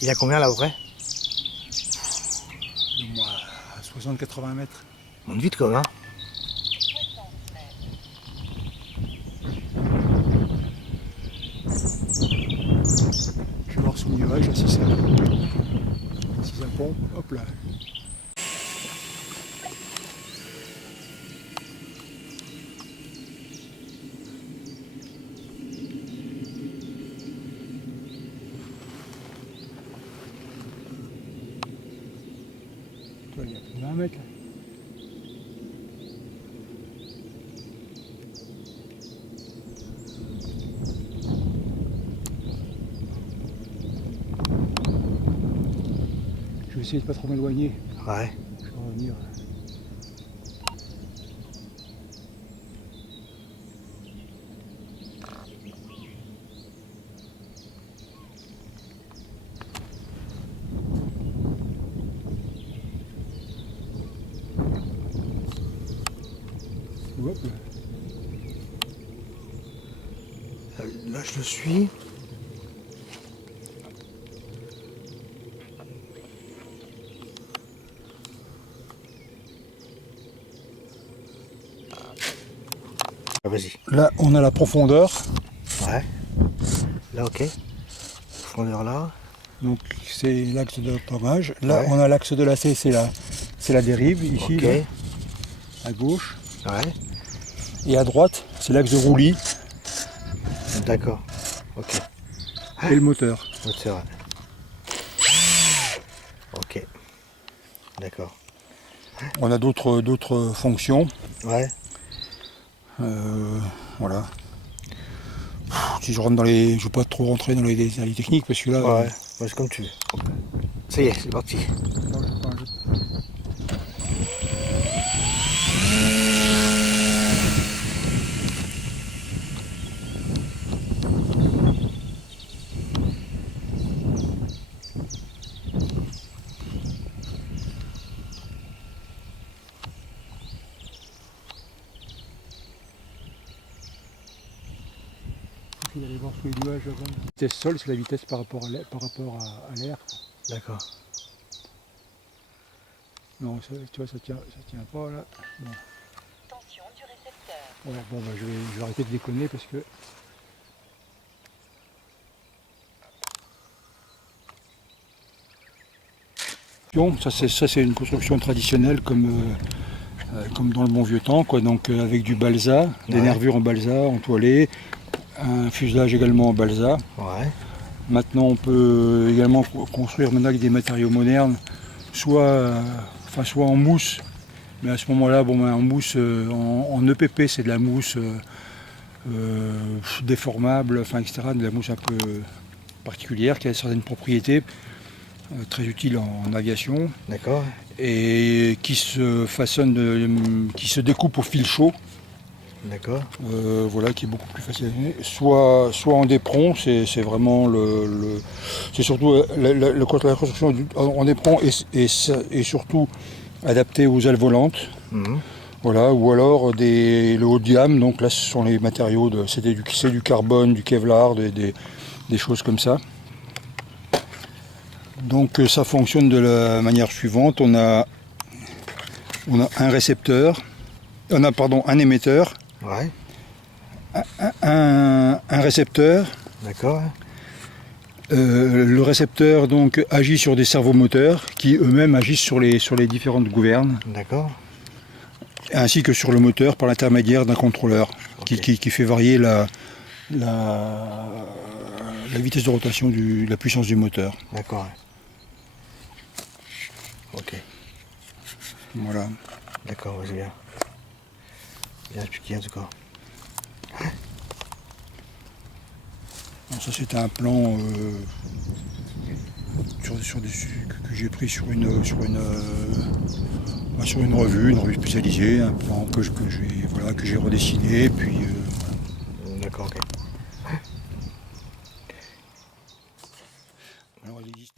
Il y a combien là, à peu près? Au moins à 60-80 mètres. Monte vite quand même, hein. Je vais voir sous le nuage, là, si ça pompe, hop là. Toi, il y a plus d'un mètre là. Je vais essayer de pas trop m'éloigner. Ouais. Je vais revenir. Là. Hop là. Là, je le suis. Ah, vas-y. Là, on a la profondeur. Ouais. Là, ok. Profondeur là. Donc c'est l'axe de l'empennage. Là, Ouais. on a l'axe de la C, c'est la dérive, ici, Ok. là, à gauche. Ouais. Et à droite, c'est l'axe de roulis D'accord. Ok. et le moteur. C'est vrai. Ok. D'accord. On a d'autres fonctions. Ouais. Voilà. Si je rentre dans les. Je ne veux pas trop rentrer dans les détails techniques parce que là. Ouais. Ouais, c'est comme tu veux. Ça y est, c'est parti. Il faut aller voir sous les nuages avant. La vitesse sol, c'est la vitesse par rapport à l'air. D'accord. Non, ça, tu vois, ça tient pas là. Bon. Tension du récepteur. Voilà, bon, bah, je vais arrêter de déconner parce que. Ça c'est une construction traditionnelle comme dans le bon vieux temps, quoi. Donc avec du balsa, des nervures en balsa entoilées, un fuselage également en balsa. Ouais. Maintenant on peut également construire avec des matériaux modernes, soit en mousse, mais à ce moment-là, en mousse, en EPP, c'est de la mousse déformable, etc., de la mousse un peu particulière qui a certaines propriétés très utiles en aviation. D'accord. Et qui se qui se découpe au fil chaud. D'accord. Voilà, qui est beaucoup plus facile. Soit en d'éperon, c'est vraiment c'est surtout la construction en éperon et surtout adapté aux ailes volantes. Mhm. Voilà, ou alors le haut de gamme, donc là ce sont les matériaux, c'est du carbone, du Kevlar, des choses comme ça. Donc ça fonctionne de la manière suivante, on a un récepteur, un émetteur, Ouais. un récepteur. D'accord. Le récepteur donc agit sur des servomoteurs qui eux-mêmes agissent sur les différentes gouvernes, D'accord. ainsi que sur le moteur par l'intermédiaire d'un contrôleur Ok. qui fait varier la vitesse de rotation, la puissance du moteur. D'accord. Ok. Voilà. D'accord, c'est bien. Bien expliqué en tout cas. Donc ça c'est un plan que j'ai pris sur une revue spécialisée, un plan que j'ai redessiné, puis D'accord, ok. alors il existe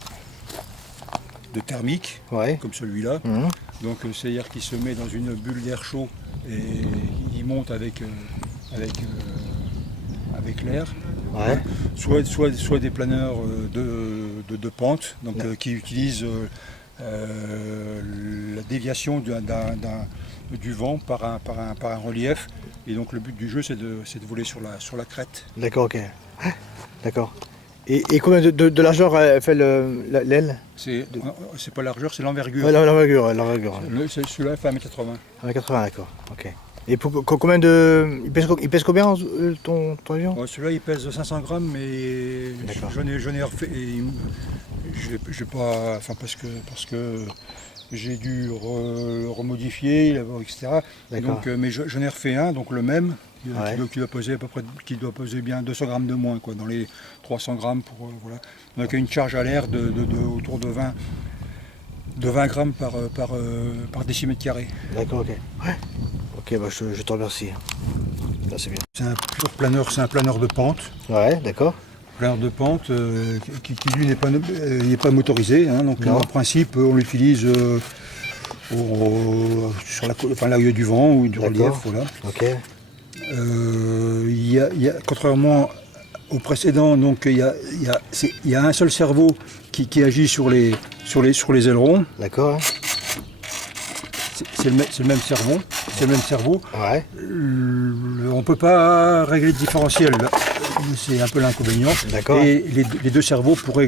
de thermique, Ouais. comme celui-là. Mhm. Donc c'est-à-dire qu'il se met dans une bulle d'air chaud et il monte avec l'air. Ouais. Soit des planeurs de pente, donc Ouais. qui utilisent la déviation du vent par un relief. Et donc le but du jeu, c'est de voler sur la crête. D'accord, ok. Ouais, d'accord. Et combien de largeur elle fait l'aile? C'est pas la largeur, c'est l'envergure. Ouais, l'envergure, ouais, l'envergure. Celui-là fait 1,80 m. 1,80 d'accord, ok. Et combien de... Il pèse combien ton avion? Ouais, celui-là il pèse 500 grammes, mais D'accord. j'en ai refait. J'ai pas. Enfin, parce que j'ai dû remodifier, etc. D'accord. Donc, mais j'en ai refait un, donc le même, Ouais. qui doit peser à peu près, qui doit peser bien 200 grammes de moins, quoi, dans les 300 grammes pour voilà. Donc une charge à l'air autour de 20 grammes par décimètre carré. D'accord, ok. Ouais. Ok, bah je te remercie. Ça c'est bien. C'est un pur planeur, c'est un planeur de pente. Ouais, d'accord. Planeur de pente qui lui n'est pas motorisé, hein, donc Non. en principe on l'utilise sur là où il y a du vent ou du D'accord. relief, voilà. Ok. Contrairement au précédent, donc il y a un seul cerveau qui agit sur les ailerons. D'accord. Hein. C'est le même cerveau. C'est le même cerveau. Ouais. On ne peut pas régler le différentiel. C'est un peu l'inconvénient. D'accord. Et les deux cerveaux pour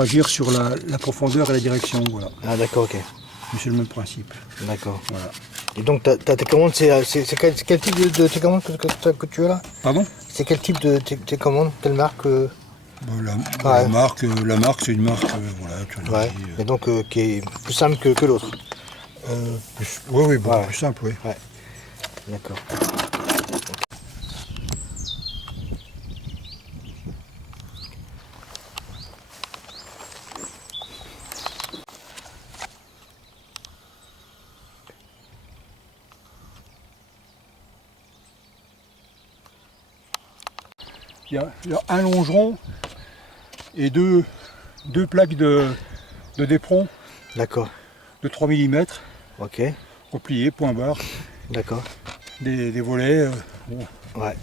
agir sur la profondeur et la direction. Voilà. Ah d'accord, ok. Mais c'est le même principe. D'accord. Voilà. Et donc tes commandes, c'est quel type de tes commandes que tu as là? Pardon? C'est quel type de tes commandes? Quelle marque La marque, c'est une marque. Voilà, Ouais. Et donc qui est plus simple que l'autre. Oui, beaucoup Ouais. plus simple, oui. Ouais. D'accord. Il y a un longeron et deux plaques de d'éperon D'accord. de 3 mm, Ok. repliées, point barre, D'accord. des volets. Bon, Ouais.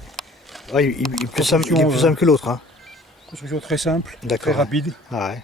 Ouais, il est plus simple, Construction, que l'autre, hein. construction très simple, très D'accord. rapide. Ah ouais.